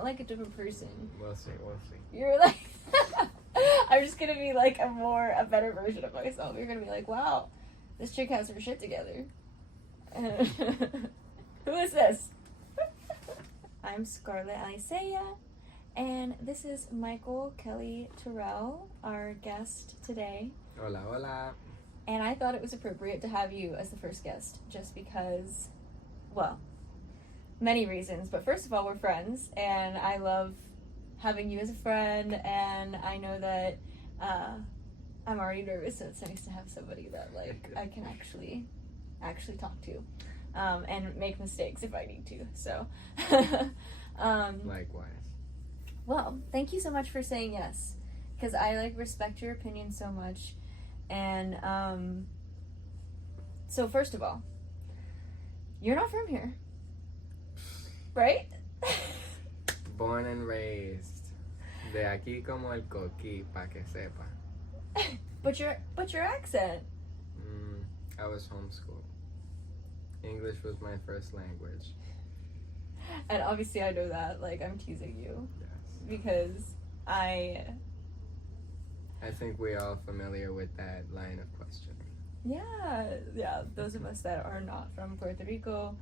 not like a different person. We'll see. You're like, I'm just gonna be like a better version of myself. You're gonna be like, wow, this chick has her shit together. Who is this? I'm Scarlett Aliceia, and this is Michael Kelly Terrell, our guest today. Hola, hola. And I thought it was appropriate to have you as the first guest, just because, well, many reasons. But first of all, we're friends, and I love having you as a friend, and I know that I'm already nervous, so it's nice to have somebody that, like, I can actually talk to, and make mistakes if I need to, so. Likewise. Well, thank you so much for saying yes, because I, like, respect your opinion so much. And, so first of all, you're not from here, right? Born and raised. De aquí como el Coquí, pa' que sepa. But your accent. I was homeschooled. English was my first language. And obviously I know that, like, I'm teasing you. Yes. Because I think we're all familiar with that line of questioning. Yeah, those of us that are not from Puerto Rico,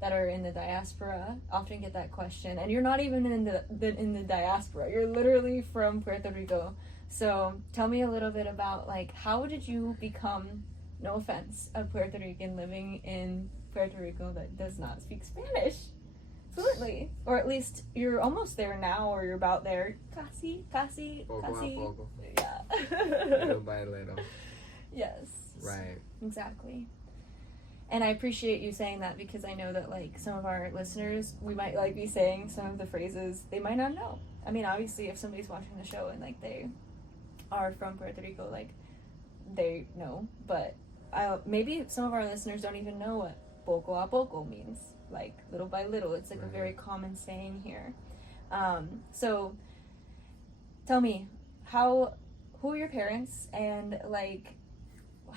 that are in the diaspora, often get that question. And you're not even in the diaspora. You're literally from Puerto Rico. So tell me a little bit about, like, how did you become, no offense, a Puerto Rican living in Puerto Rico that does not speak Spanish fluently? Or at least you're almost there now, or you're about there. Casi. Poco a poco. Yeah. Little by little. Yes. Right. Exactly. And I appreciate you saying that, because I know that, like, some of our listeners, we might, like, be saying some of the phrases they might not know. I mean, obviously, if somebody's watching the show and, like, they are from Puerto Rico, like, they know. But maybe some of our listeners don't even know what poco a poco means. Like, little by little. It's, like, a very common saying here. So, tell me, who are your parents, and, like,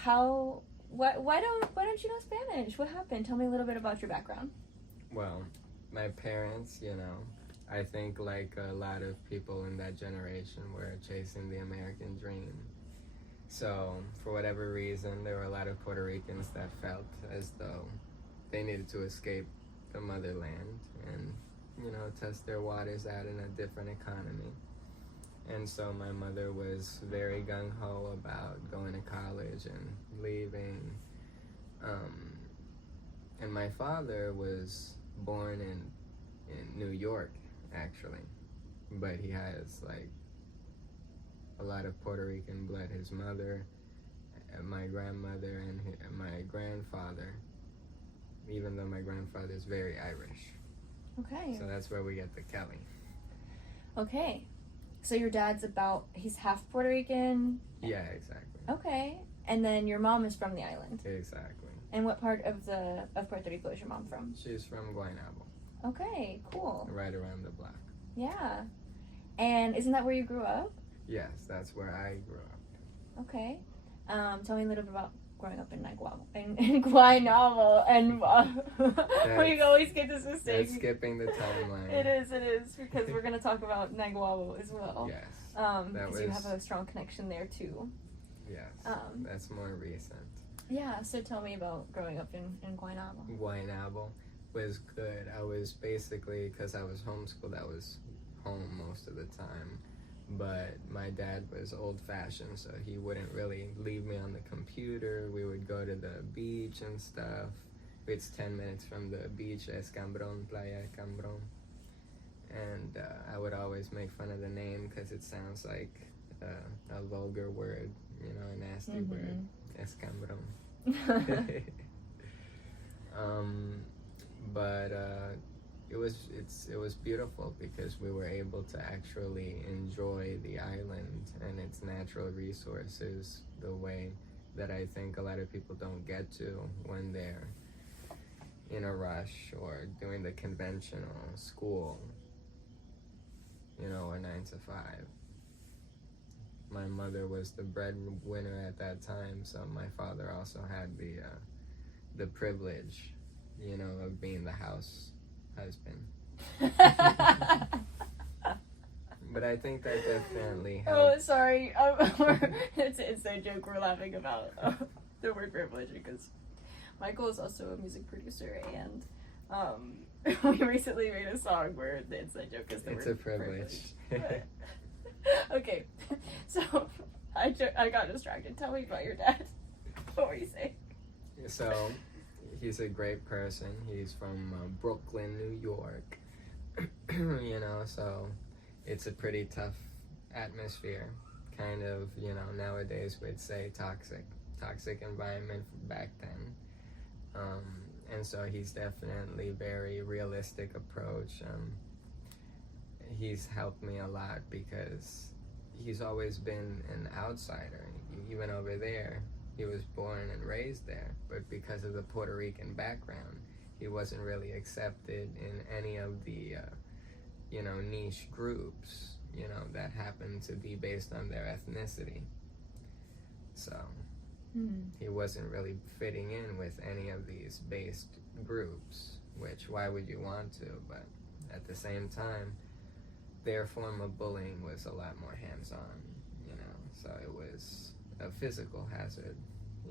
why don't you know Spanish? What happened? Tell me a little bit about your background. Well, my parents, I think like a lot of people in that generation were chasing the American dream. So, for whatever reason, there were a lot of Puerto Ricans that felt as though they needed to escape the motherland and, test their waters out in a different economy. And so my mother was very gung-ho about going to college and leaving. And my father was born in New York, actually. But he has, like, a lot of Puerto Rican blood. His mother, my grandmother, and my grandfather, even though my grandfather is very Irish. Okay. So that's where we get the Kelly. Okay. So your dad's he's half Puerto Rican? Yeah, exactly. Okay. And then your mom is from the island? Exactly. And what part of Puerto Rico is your mom from? She's from Guaynabo. Okay, cool. Right around the block. Yeah. And isn't that where you grew up? Yes, that's where I grew up. Okay. Tell me a little bit about growing up in Guaynabo, and we always get this mistake. That's skipping the timeline. It is, because we're going to talk about Naguabo as well. Yes. Because you have a strong connection there too. Yes, that's more recent. Yeah, so tell me about growing up in Guaynabo. Guaynabo was good. I was basically, because I was homeschooled, I was home most of the time. But my dad was old-fashioned, so he wouldn't really leave me on the computer. We would go to the beach and stuff. It's 10 minutes from the beach, Escambron, Playa Escambron. And I would always make fun of the name because it sounds like a vulgar word, a nasty word, Escambron. But it was beautiful because we were able to actually enjoy the island and its natural resources the way that I think a lot of people don't get to when they're in a rush or doing the conventional school, a 9-to-5. My mother was the breadwinner at that time, so my father also had the privilege, of being the house husband. But I think that definitely Oh, helps. sorry. It's an inside joke we're laughing about the word privilege because Michael is also a music producer, and we recently made a song where the inside joke is the It's word a privilege. But- okay, so I got distracted. Tell me about your dad. What were you saying? So, he's a great person. He's from Brooklyn, New York. You know, so it's a pretty tough atmosphere. Kind of, you know, nowadays we'd say toxic environment back then. And so he's definitely very realistic approach. He's helped me a lot because he's always been an outsider. Even over there, he was born and raised there, but because of the Puerto Rican background, he wasn't really accepted in any of the, niche groups, that happen to be based on their ethnicity. So he wasn't really fitting in with any of these based groups, which why would you want to? But at the same time, their form of bullying was a lot more hands-on, so it was a physical hazard.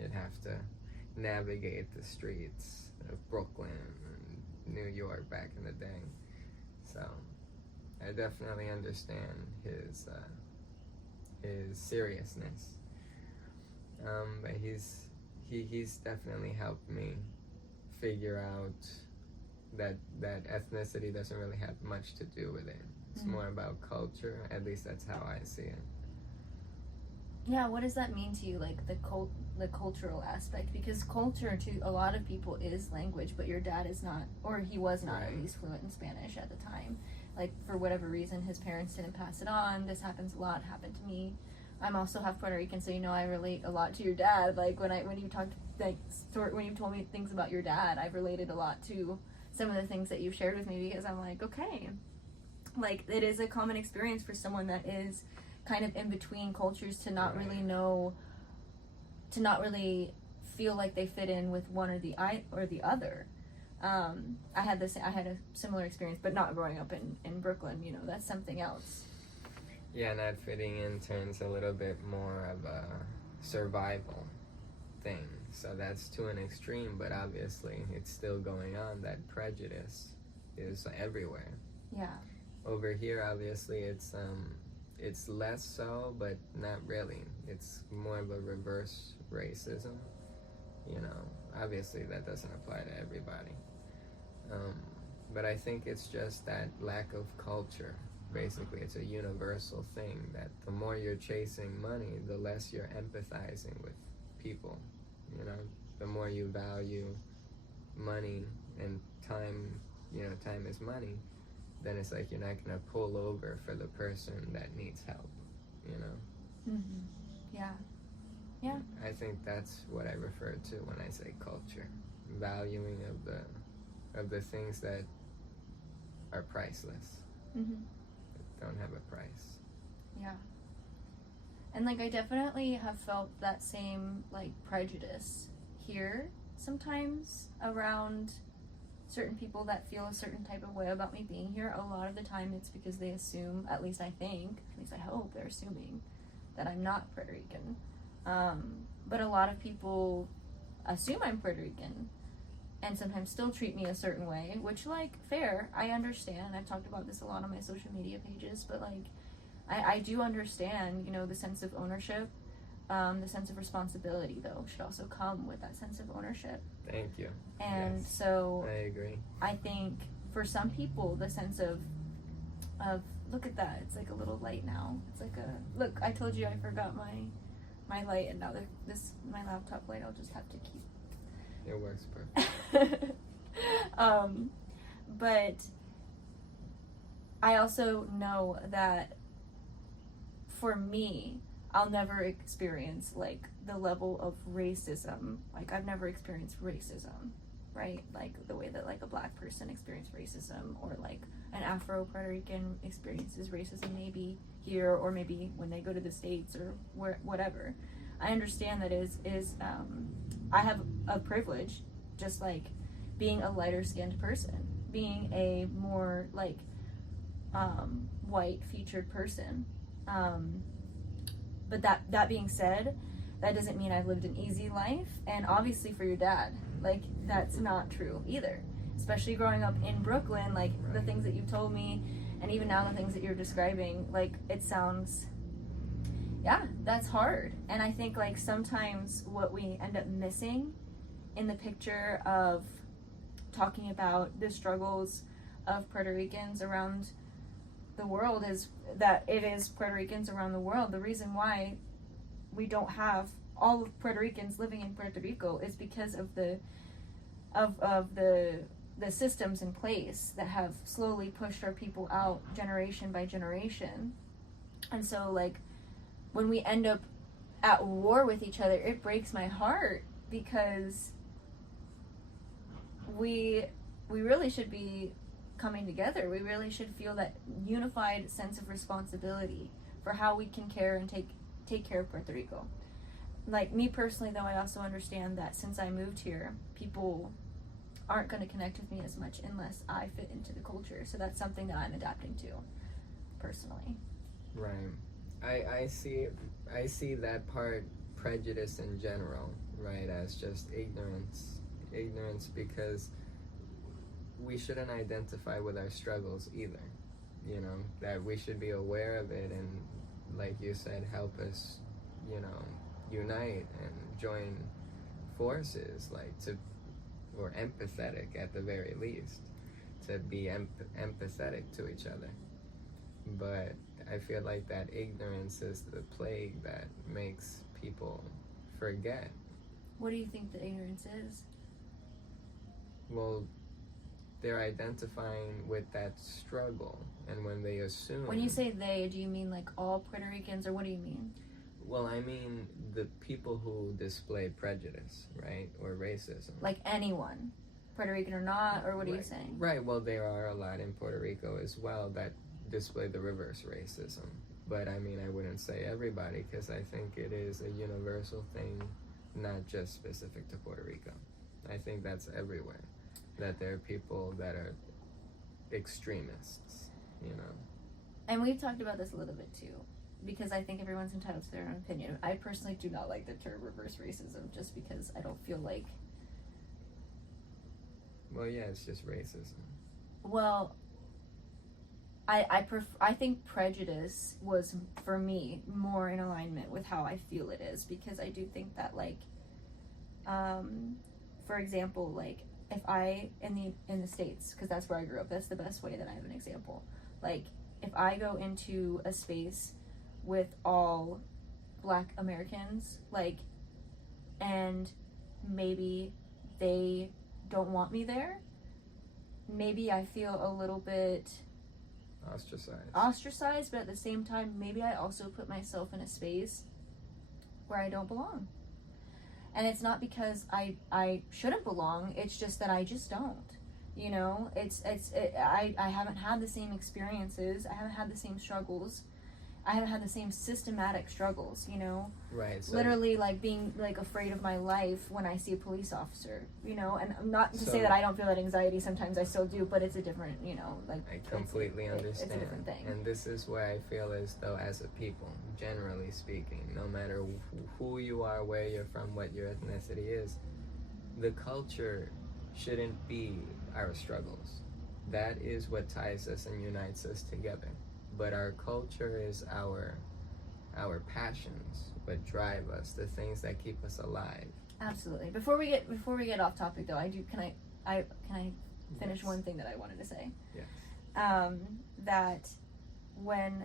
You'd have to navigate the streets of Brooklyn and New York back in the day. So I definitely understand his seriousness. But he's definitely helped me figure out that ethnicity doesn't really have much to do with it. It's more about culture. At least that's how I see it. Yeah, what does that mean to you, like the cultural aspect? Because culture to a lot of people is language, but your dad is not, or he was not at least fluent in Spanish at the time. Like, for whatever reason, his parents didn't pass it on. This happens a lot, happened to me. I'm also half Puerto Rican, so I relate a lot to your dad. Like, when you talked, when you told me things about your dad, I've related a lot to some of the things that you've shared with me, because I'm like, okay, like, it is a common experience for someone that is kind of in between cultures to not really know, to not really feel like they fit in with one or the other. I had a similar experience, but not growing up in Brooklyn. That's something else. Yeah, not fitting in turns a little bit more of a survival thing. So that's to an extreme, but obviously it's still going on. That prejudice is everywhere. Yeah. Over here, obviously, it's less so, but not really. It's more of a reverse racism. Obviously that doesn't apply to everybody. But I think it's just that lack of culture. Basically, it's a universal thing that the more you're chasing money, the less you're empathizing with people. The more you value money and time, time is money, then it's like you're not going to pull over for the person that needs help, Yeah. Yeah. I think that's what I refer to when I say culture. Valuing of the things that are priceless. That don't have a price. Yeah. And, I definitely have felt that same, prejudice here sometimes around certain people that feel a certain type of way about me being here. A lot of the time it's because they assume, at least I hope they're assuming that I'm not Puerto Rican. But a lot of people assume I'm Puerto Rican and sometimes still treat me a certain way, which, fair, I understand. I've talked about this a lot on my social media pages, but, I do understand, the sense of ownership. The sense of responsibility, though, should also come with that sense of ownership. Thank you. And yes, so I agree. I think for some people, the sense of look at that, it's like a little light now. It's like look, I told you I forgot my light, and now my laptop light I'll just have to keep. It works perfect. But I also know that for me, I'll never experience the level of racism. I've never experienced racism, right? The way that a black person experienced racism, or an Afro-Puerto Rican experiences racism maybe here, or maybe when they go to the States or whatever. I understand that I have a privilege, just being a lighter skinned person, being a more white featured person. But that being said, that doesn't mean I've lived an easy life. And obviously for your dad, like, that's not true either. Especially growing up in Brooklyn, like, the things that you've told me, and even now the things that you're describing, like, it sounds, yeah, that's hard. And I think, like, sometimes what we end up missing in the picture of talking about the struggles of Puerto Ricans around the world is that it is Puerto Ricans around the world. The reason why we don't have all of Puerto Ricans living in Puerto Rico is because of the systems in place that have slowly pushed our people out generation by generation. And so, like, when we end up at war with each other, it breaks my heart, because we really should be coming together. We really should feel that unified sense of responsibility for how we can care and take care of Puerto Rico. Like, me personally, though, I also understand that since I moved here, people aren't going to connect with me as much unless I fit into the culture. So that's something that I'm adapting to personally. Right. I see that part, prejudice in general, right, as just ignorance because we shouldn't identify with our struggles either, you know, that we should be aware of it and, like you said, help us, you know, unite and join forces, like, or empathetic at the very least, to be empathetic to each other. But I feel like that ignorance is the plague that makes people forget. What do you think the ignorance is? Well, they're identifying with that struggle, and when they assume... When you say they, do you mean like all Puerto Ricans, or what do you mean? Well, I mean the people who display prejudice, right, or racism. Like anyone, Puerto Rican or not, or what are you saying? Right, well, there are a lot in Puerto Rico as well that display the reverse racism. But I mean, I wouldn't say everybody, because I think it is a universal thing, not just specific to Puerto Rico. I think that's everywhere, that there are people that are extremists, you know. And we've talked about this a little bit too, because I think everyone's entitled to their own opinion. I personally do not like the term reverse racism, just because I don't feel like... Well, yeah, it's just racism. Well, I think prejudice was, for me, more in alignment with how I feel it is, because I do think that, like, for example, like, if I, in the States, because that's where I grew up, that's the best way that I have an example. Like, if I go into a space with all Black Americans, like, and maybe they don't want me there, maybe I feel a little bit ostracized, but at the same time, maybe I also put myself in a space where I don't belong. And it's not because I shouldn't belong, it's just that I just don't, you know. I haven't had the same experiences, I haven't had the same struggles, I haven't had the same systematic struggles, you know. Right. So literally, like, being, like, afraid of my life when I see a police officer, you know. And not to say that I don't feel that anxiety, sometimes I still do, but it's a different, you know, like, I completely understand. It's a different thing. And this is where I feel as though, as a people, generally speaking, no matter who you are, where you're from, what your ethnicity is, the culture shouldn't be our struggles. That is what ties us and unites us together. But our culture is our passions, what drive us, the things that keep us alive. Absolutely. Before we get off topic, though, can I finish Yes. one thing that I wanted to say? Yes. That when,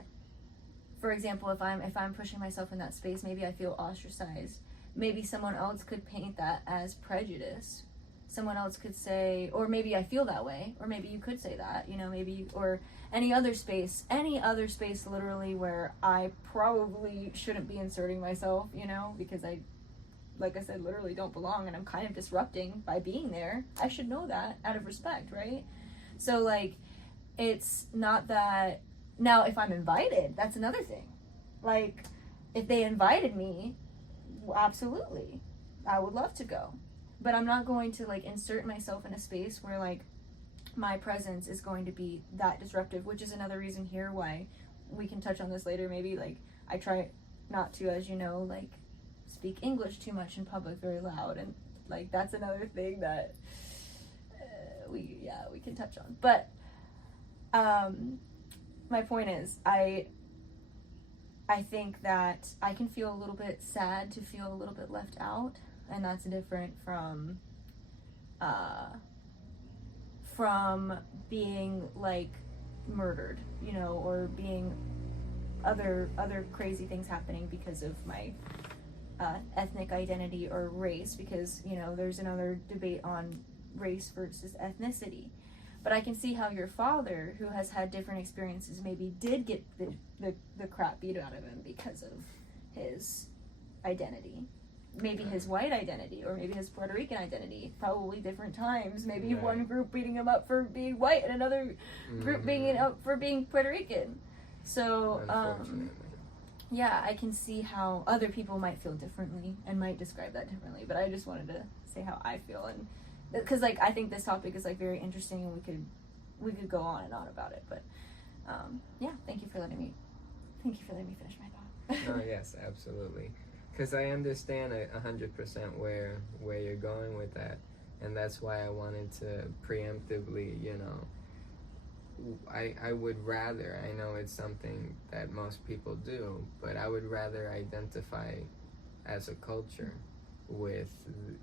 for example, if I'm pushing myself in that space, maybe I feel ostracized. Maybe someone else could paint that as prejudice. Someone else could say, or maybe I feel that way, or maybe you could say that, you know, maybe, or any other space literally where I probably shouldn't be inserting myself, you know, because I, like I said, literally don't belong, and I'm kind of disrupting by being there. I should know that out of respect, right? So, like, it's not that, now if I'm invited, that's another thing. Like, if they invited me, absolutely, I would love to go. But I'm not going to, like, insert myself in a space where, like, my presence is going to be that disruptive, which is another reason here why we can touch on this later maybe. Like, I try not to, as you know, like, speak English too much in public very loud, and like that's another thing that we can touch on. But my point is, I think that I can feel a little bit sad to feel a little bit left out, and that's different from being like murdered, you know, or being other crazy things happening because of my ethnic identity or race, because, you know, there's another debate on race versus ethnicity. But I can see how your father, who has had different experiences, maybe did get the crap beat out of him because of his identity. Maybe his white identity, or maybe his Puerto Rican identity. Probably different times. Maybe one group beating him up for being white and another group beating him up for being Puerto Rican. So, yeah, I can see how other people might feel differently and might describe that differently. But I just wanted to say how I feel, and because, like, I think this topic is, like, very interesting, and we could go on and on about it. But yeah, thank you for letting me finish my thought. Oh yes, absolutely. Because I understand 100% where you're going with that, and that's why I wanted to preemptively, you know, I would rather, I know it's something that most people do, but I would rather identify as a culture with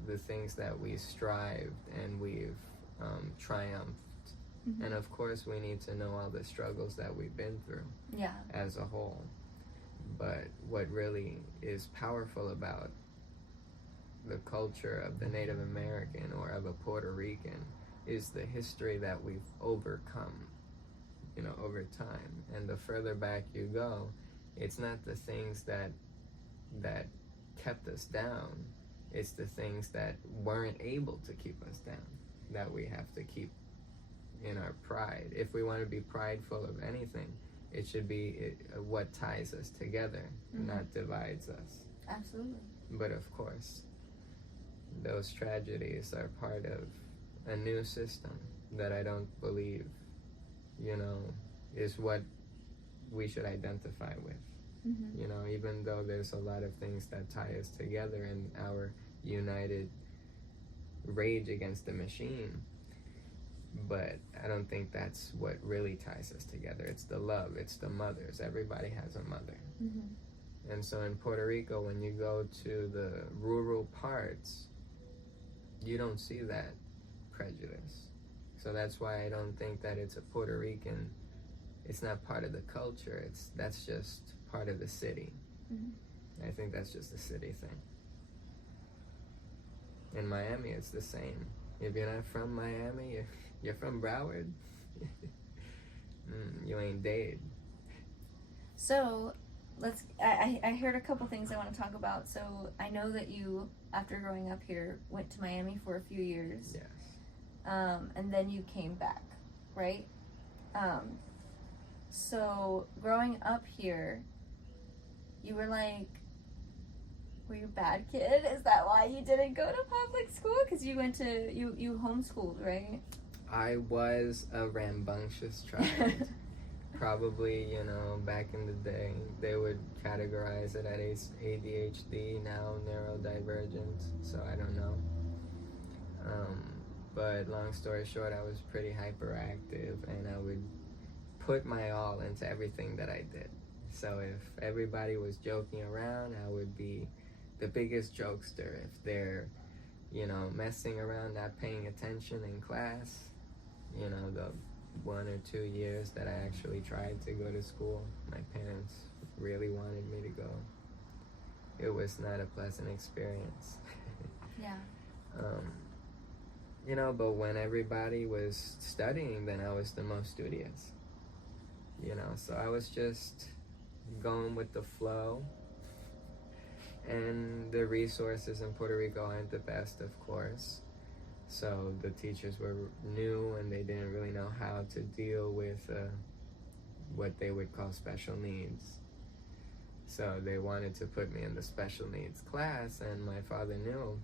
the things that we strived and we've triumphed. Mm-hmm. And of course we need to know all the struggles that we've been through as a whole. But what really is powerful about the culture of the Native American or of a Puerto Rican is the history that we've overcome, you know, over time. And the further back you go, it's not the things that kept us down, it's the things that weren't able to keep us down that we have to keep in our pride. If we want to be prideful of anything, it should be what ties us together, not divides us. Absolutely. But of course, those tragedies are part of a new system that I don't believe, you know, is what we should identify with. Mm-hmm. You know, even though there's a lot of things that tie us together in our united rage against the machine, but I don't think that's what really ties us together. It's the love, it's the mothers. Everybody has a mother. Mm-hmm. And so in Puerto Rico, when you go to the rural parts, you don't see that prejudice. So that's why I don't think that it's a Puerto Rican, it's not part of the culture, that's just part of the city. Mm-hmm. I think that's just a city thing. In Miami, it's the same. If you're not from Miami, you're from Broward, you ain't dead. So, I heard a couple things I want to talk about. So, I know that you, after growing up here, went to Miami for a few years. Yes. And then you came back, right? So, growing up here, you were like, were you a bad kid? Is that why you didn't go to public school? Because you went to, you homeschooled, right? I was a rambunctious child. Probably, you know, back in the day, they would categorize it as ADHD, now neurodivergent, so I don't know. But long story short, I was pretty hyperactive, and I would put my all into everything that I did. So if everybody was joking around, I would be the biggest jokester. If they're, you know, messing around, not paying attention in class, you know, the 1 or 2 years that I actually tried to go to school, my parents really wanted me to go. It was not a pleasant experience. Yeah. You know, but when everybody was studying, then I was the most studious. You know, so I was just going with the flow. And the resources in Puerto Rico aren't the best, of course. So the teachers were new, and they didn't really know how to deal with what they would call special needs. So they wanted to put me in the special needs class, and my father knew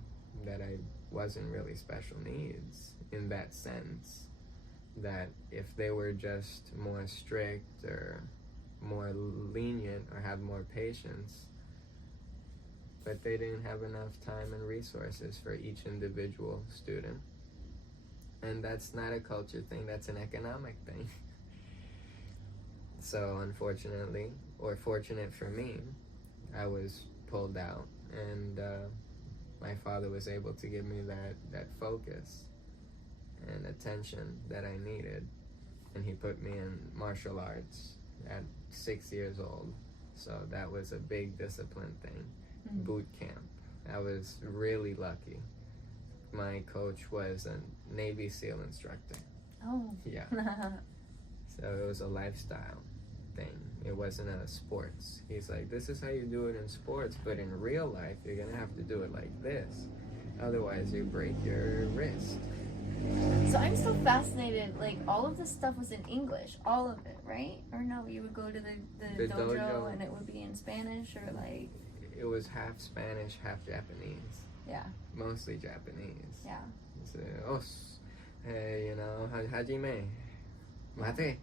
that I wasn't really special needs in that sense. that if they were just more strict or more lenient or have more patience, but they didn't have enough time and resources for each individual student. And that's not a culture thing, that's an economic thing. So unfortunately, or fortunate for me, I was pulled out, and my father was able to give me that focus and attention that I needed. And he put me in martial arts at 6 years old. So that was a big discipline thing. Boot camp. I was really lucky. My coach was a Navy SEAL instructor. Oh. Yeah. So it was a lifestyle thing. It wasn't a sports. He's like, this is how you do it in sports, but in real life, you're going to have to do it like this. Otherwise, you break your wrist. So I'm still fascinated, like, all of this stuff was in English, all of it, right? Or no, you would go to the dojo and it would be in Spanish, or like... It was half Spanish, half Japanese. Yeah. Mostly Japanese. Yeah. So, hey, hajime, mate.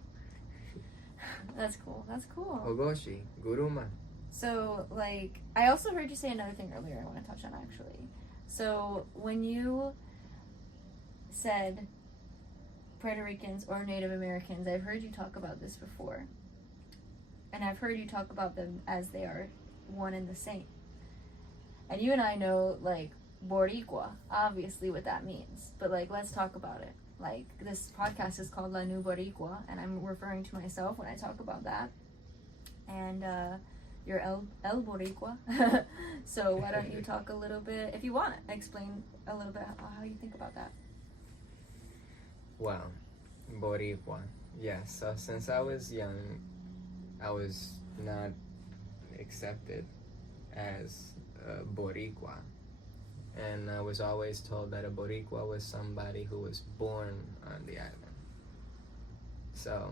That's cool. That's cool. Ogoshi, guruma. So, like, I also heard you say another thing earlier I want to touch on, actually. So, when you said Puerto Ricans or Native Americans, I've heard you talk about this before. And I've heard you talk about them as they are one and the same. And you and I know, like, Boricua, obviously what that means. But, like, let's talk about it. Like, this podcast is called La New Boricua, and I'm referring to myself when I talk about that. And you're El Boricua. So why don't you talk a little bit, if you want, explain a little bit how you think about that. Wow, Boricua. Yes, so since I was young, I was not accepted as a Boricua. And I was always told that a Boricua was somebody who was born on the island. So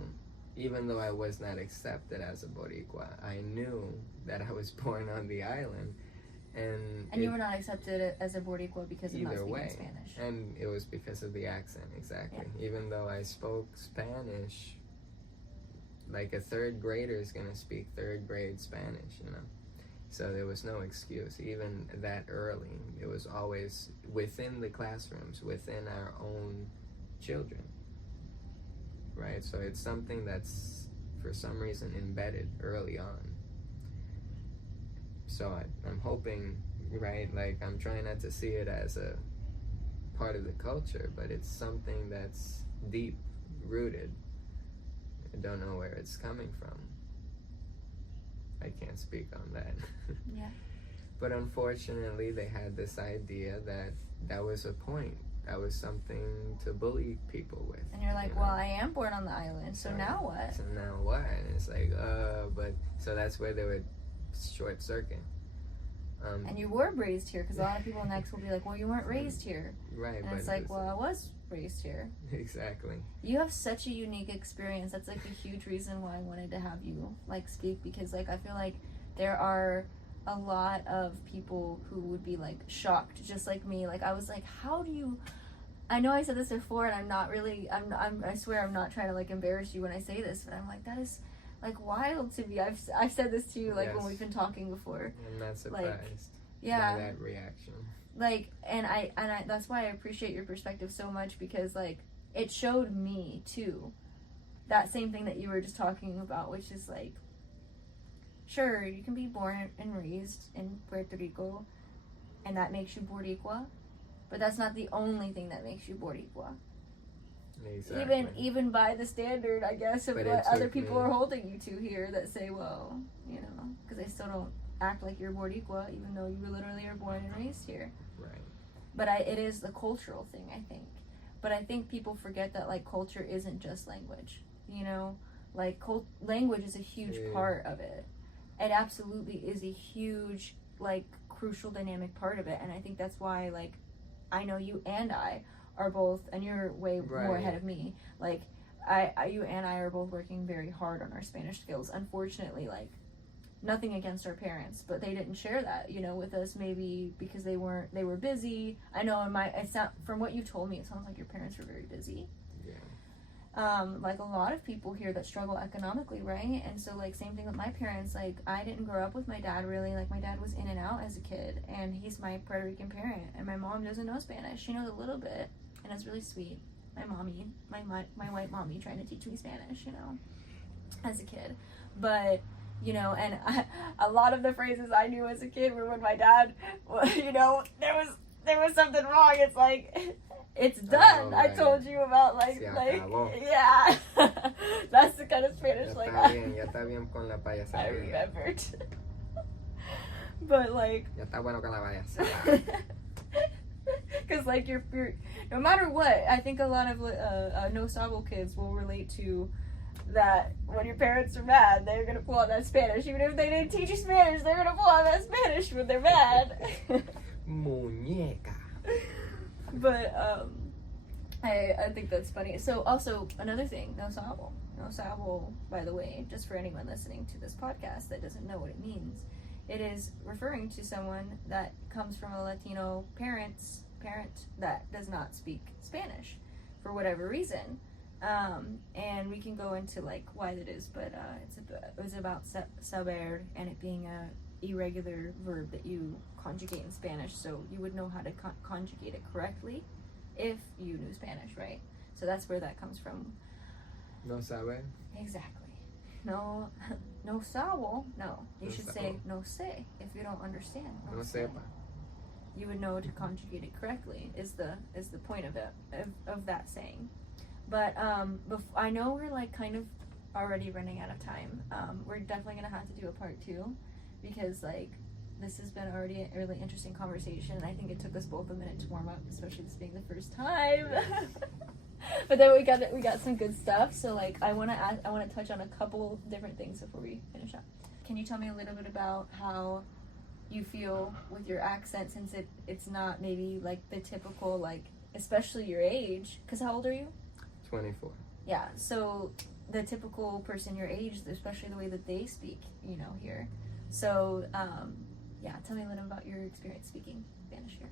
even though I was not accepted as a Boricua, I knew that I was born on the island. And you were not accepted as a Boricua because of not speaking Spanish. And it was because of the accent, exactly. Yeah. Even though I spoke Spanish, like a third grader is going to speak third grade Spanish, So there was no excuse. Even that early, it was always within the classrooms, within our own children, right? So it's something that's, for some reason, embedded early on. So I'm hoping, right, like I'm trying not to see it as a part of the culture, but it's something that's deep rooted. I don't know where it's coming from. I can't speak on that. Yeah. But unfortunately, they had this idea that was a point. That was something to bully people with. And you're like, well, I am born on the island, so now what? So now what? And it's like, but so that's where they would short circuit. And you were raised here, because a lot of people next will be like, well, you weren't raised here. Right. And it's like, well, I was raised here. Exactly. You have such a unique experience. That's like a huge reason why I wanted to have you like speak, because like I feel like there are a lot of people who would be like shocked, just like me. Like I was like, how do you? I know I said this before, and I'm not really. I swear I'm not trying to like embarrass you when I say this, but I'm like, that is like wild to me. I've said this to you like when we've been talking before. I'm not surprised. Like, yeah. By that reaction. Like, and I that's why I appreciate your perspective so much, because like it showed me too that same thing that you were just talking about, which is like, sure, you can be born and raised in Puerto Rico and that makes you Boricua, but that's not the only thing that makes you Boricua. Exactly. Even by the standard, I guess, of what other people are holding you to here, that say, well, because they still don't act like you're Boricua, even though you literally are born and raised here. Right. But it is the cultural thing, I think. But I think people forget that, like, culture isn't just language, Like, language is a huge part of it. It absolutely is a huge, like, crucial dynamic part of it. And I think that's why, like, I know you and I are both, and you're way more ahead of me, like, you and I are both working very hard on our Spanish skills. Unfortunately, like, nothing against our parents, but they didn't share that, with us, maybe because they were busy. I know from what you told me, it sounds like your parents were very busy. like a lot of people here that struggle economically, right? And so like same thing with my parents. Like I didn't grow up with my dad really. Like my dad was in and out as a kid, and he's my Puerto Rican parent, and my mom doesn't know Spanish. She knows a little bit, and it's really sweet. My mommy, my white mommy, trying to teach me Spanish, you know, as a kid. But you know, and a lot of the phrases I knew as a kid were when my dad, you know, there was something wrong. It's like, it's done. Right. I told you about like yeah. That's the kind of Spanish like ya está bien con la payasada. I remembered. But like, ya está bueno con la payasada. Because like you're no matter what, I think a lot of no sabo kids will relate to that when your parents are mad, they're gonna pull out that Spanish. Even if they didn't teach you Spanish, they're gonna pull out that Spanish when they're mad. Muñeca. But I think that's funny. So also another thing, no sabo, by the way, just for anyone listening to this podcast that doesn't know what it means, it is referring to someone that comes from a Latino parent that does not speak Spanish for whatever reason. And we can go into like why that is, but it was about saber and it being a irregular verb that you conjugate in Spanish, so you would know how to conjugate it correctly if you knew Spanish, right? So that's where that comes from. No sabe? Exactly. No sabo. No. You should say no sé if you don't understand. No sepa. You would know to conjugate it correctly is the point of it of that saying. But I know we're like kind of already running out of time. We're definitely gonna have to do a part 2 because like this has been already a really interesting conversation, and I think it took us both a minute to warm up, especially this being the first time. But then we got some good stuff. So like I want to touch on a couple different things before we finish up. Can you tell me a little bit about how you feel with your accent, since it's not maybe like the typical, like especially your age? Because how old are you? 24. Yeah, so the typical person your age, especially the way that they speak, you know, here. So, yeah, tell me a little about your experience speaking Spanish here.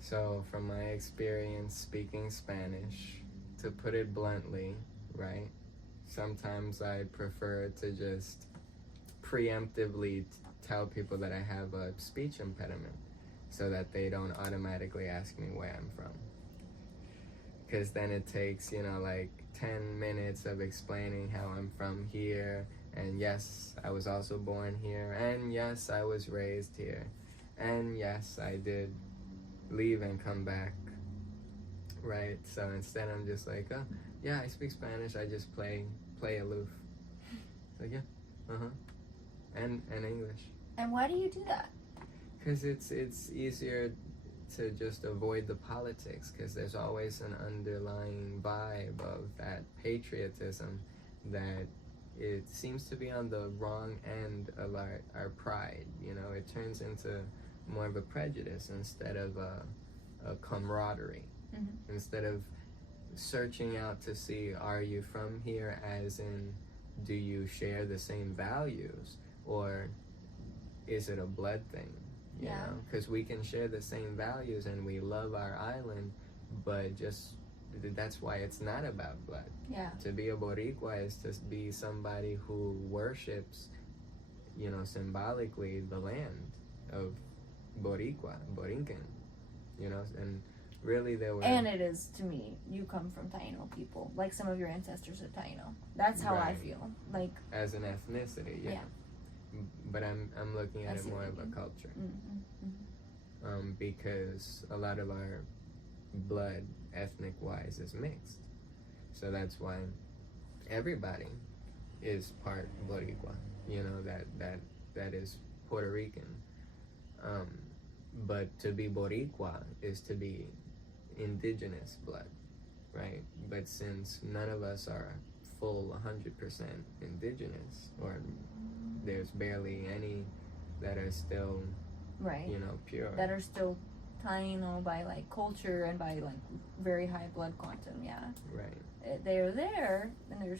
So, from my experience speaking Spanish, to put it bluntly, right, sometimes I prefer to just preemptively tell people that I have a speech impediment so that they don't automatically ask me where I'm from. Because then it takes, you know, like 10 minutes of explaining how I'm from here, and yes, I was also born here, and yes, I was raised here, and yes, I did leave and come back, right? So instead I'm just like, oh, yeah, I speak Spanish, I just play aloof. So yeah, and English. And why do you do that? Because it's easier to just avoid the politics, because there's always an underlying vibe of that patriotism that it seems to be on the wrong end of our pride. You know, it turns into more of a prejudice instead of a camaraderie. Mm-hmm. Instead of searching out to see, are you from here, as in, do you share the same values, or is it a blood thing? You know, because we can share the same values and we love our island, but just that's why it's not about blood. Yeah. To be a Boricua is to be somebody who worships, you know, symbolically the land of Boricua, Borinquen, you know, and really there were... And it is, to me, you come from Taino people, like some of your ancestors are Taino. That's how I feel. Like, as an ethnicity, yeah. But I'm looking at it more of a culture. Mm-hmm. Because a lot of our blood, ethnic-wise, is mixed. So that's why everybody is part Boricua. You know, that is Puerto Rican. But to be Boricua is to be indigenous blood, right? But since none of us are full 100% indigenous, or there's barely any that are still, you know, pure. That are still Taino by, like, culture and by, like, very high blood quantum, Right. They're there, and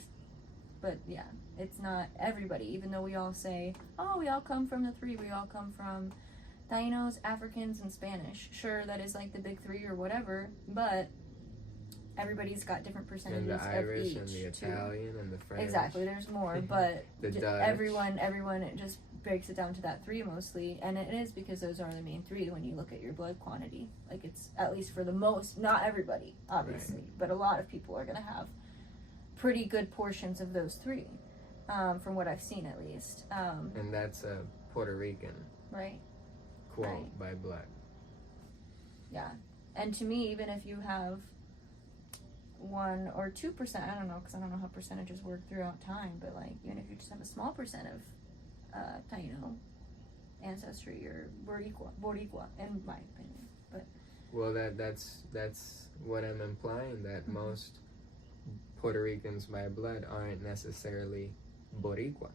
but, yeah, it's not everybody, even though we all say, oh, we all come from the three, we all come from Tainos, Africans, and Spanish. Sure, that is, like, the big three or whatever, but everybody's got different And percentages the Irish of each and the too. Italian and the French. Exactly, there's more, but The Dutch. everyone it just breaks it down to that 3 mostly, and it is because those are the main 3 when you look at your blood quantity. Like, it's at least for the most, not everybody, obviously, but a lot of people are going to have pretty good portions of those 3, from what I've seen at least. And that's a Puerto Rican Right. quote Right. by blood. Yeah. And to me, even if you have 1 or 2%, I don't know, because I don't know how percentages work throughout time, but like, even if you just have a small percent of Taino ancestry, or Boricua, in my opinion. But Well, that's what I'm implying, that most Puerto Ricans by blood aren't necessarily Boricua.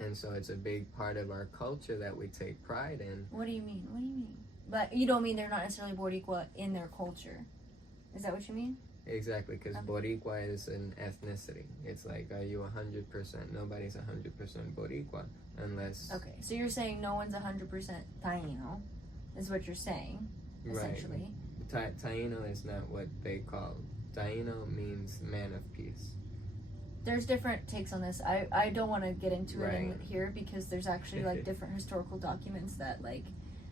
And so it's a big part of our culture that we take pride in. What do you mean? But you don't mean they're not necessarily Boricua in their culture. Is that what you mean? Exactly, because Okay. Boricua is an ethnicity. It's like, are you 100%? Nobody's 100% Boricua unless... Okay, so you're saying no one's 100% Taino, is what you're saying, essentially. Right. Taino is not what they call. Taino means man of peace. There's different takes on this. I don't want to get into it Right. here because there's actually like different historical documents that like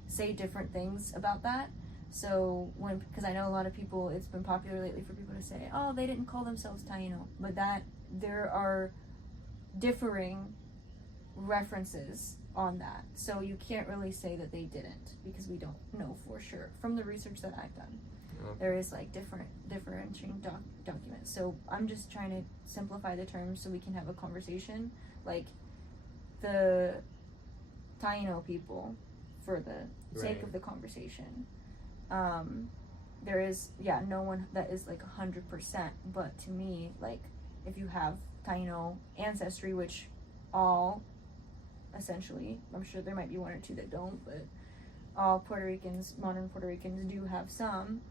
say different things about that. So because I know a lot of people, it's been popular lately for people to say, oh, they didn't call themselves Taino, but that there are differing references on that. So you can't really say that they didn't because we don't know for sure from the research that I've done. Okay. There is like differentiating documents. So I'm just trying to simplify the terms so we can have a conversation. Like the Taino people, for the sake of the conversation, there is no one that is like 100%. But to me, like if you have Taino ancestry, which all essentially, I'm sure there might be 1 or 2 that don't, but all Puerto Ricans, modern Puerto Ricans, do have some.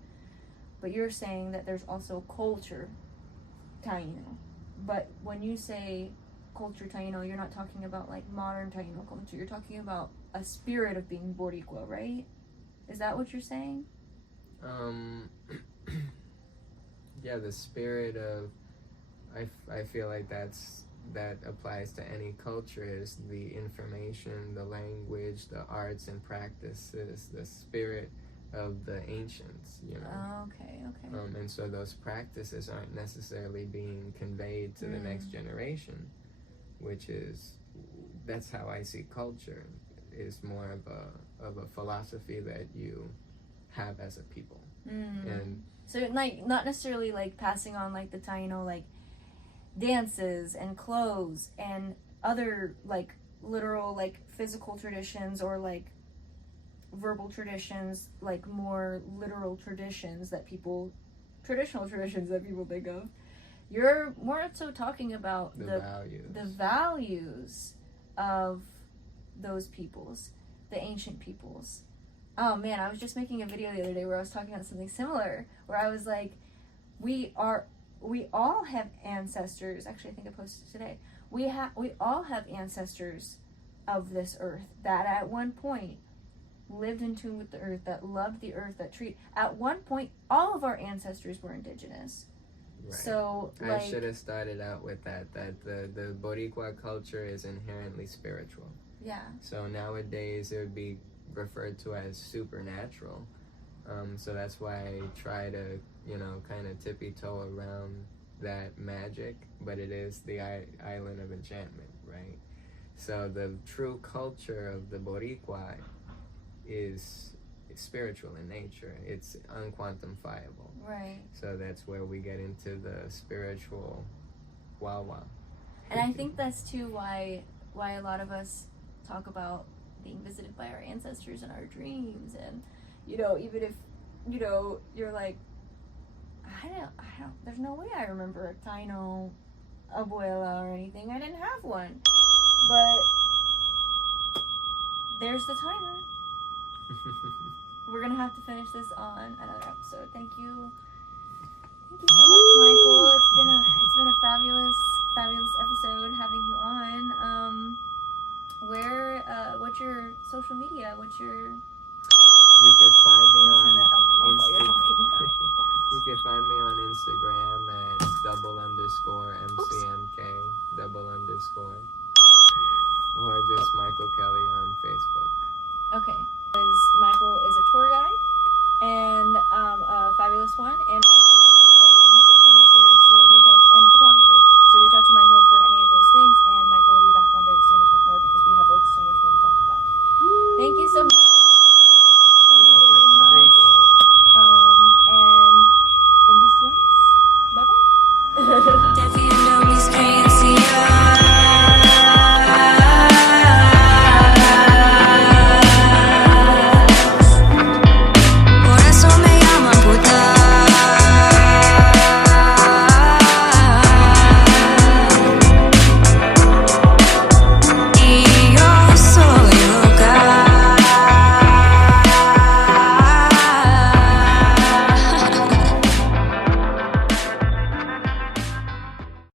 But you're saying that there's also culture Taino. But when you say culture Taino, you're not talking about like modern Taino culture. You're talking about a spirit of being Boricua, right? Is that what you're saying? Yeah, the spirit of, I feel like that applies to any culture, is the information, the language, the arts and practices, the spirit of the ancients, you know. Okay. And so those practices aren't necessarily being conveyed to the next generation, that's how I see culture, is more of a philosophy that you have as a people. And so like not necessarily like passing on like the Taino like dances and clothes and other like literal like physical traditions or like verbal traditions, like more literal traditions that people think of. You're more so talking about the values of those peoples, the ancient peoples. Oh man, I was just making a video the other day where I was talking about something similar, where I was like, we all have ancestors. Actually, I think I posted today. We all have ancestors of this earth that at one point lived in tune with the earth, that loved the earth, at one point all of our ancestors were indigenous. Right. So I should have started out with that the Boricua culture is inherently spiritual. Yeah. So nowadays it would be referred to as supernatural. So that's why I try to, kind of tippy-toe around that magic, but it is the island of enchantment, right? So the true culture of the Boricua is spiritual in nature. It's unquantifiable. Right. So that's where we get into the spiritual wawa. And I think that's too why a lot of us talk about being visited by our ancestors in our dreams, and even if you're like, I don't there's no way I remember a Taino abuela or anything. I didn't have one. But there's the timer. We're gonna have to finish this on another episode. Thank you so much, Michael. It's been a fabulous episode having you on. What's your social media? You can find me Turn on that alarm off while you're Instagram. talking. You can find me on Instagram at _MCMK _. Or just Michael Kelly on Facebook. Okay. Michael is a tour guide and a fabulous one, and also a music producer, and a photographer. So reach out to Michael for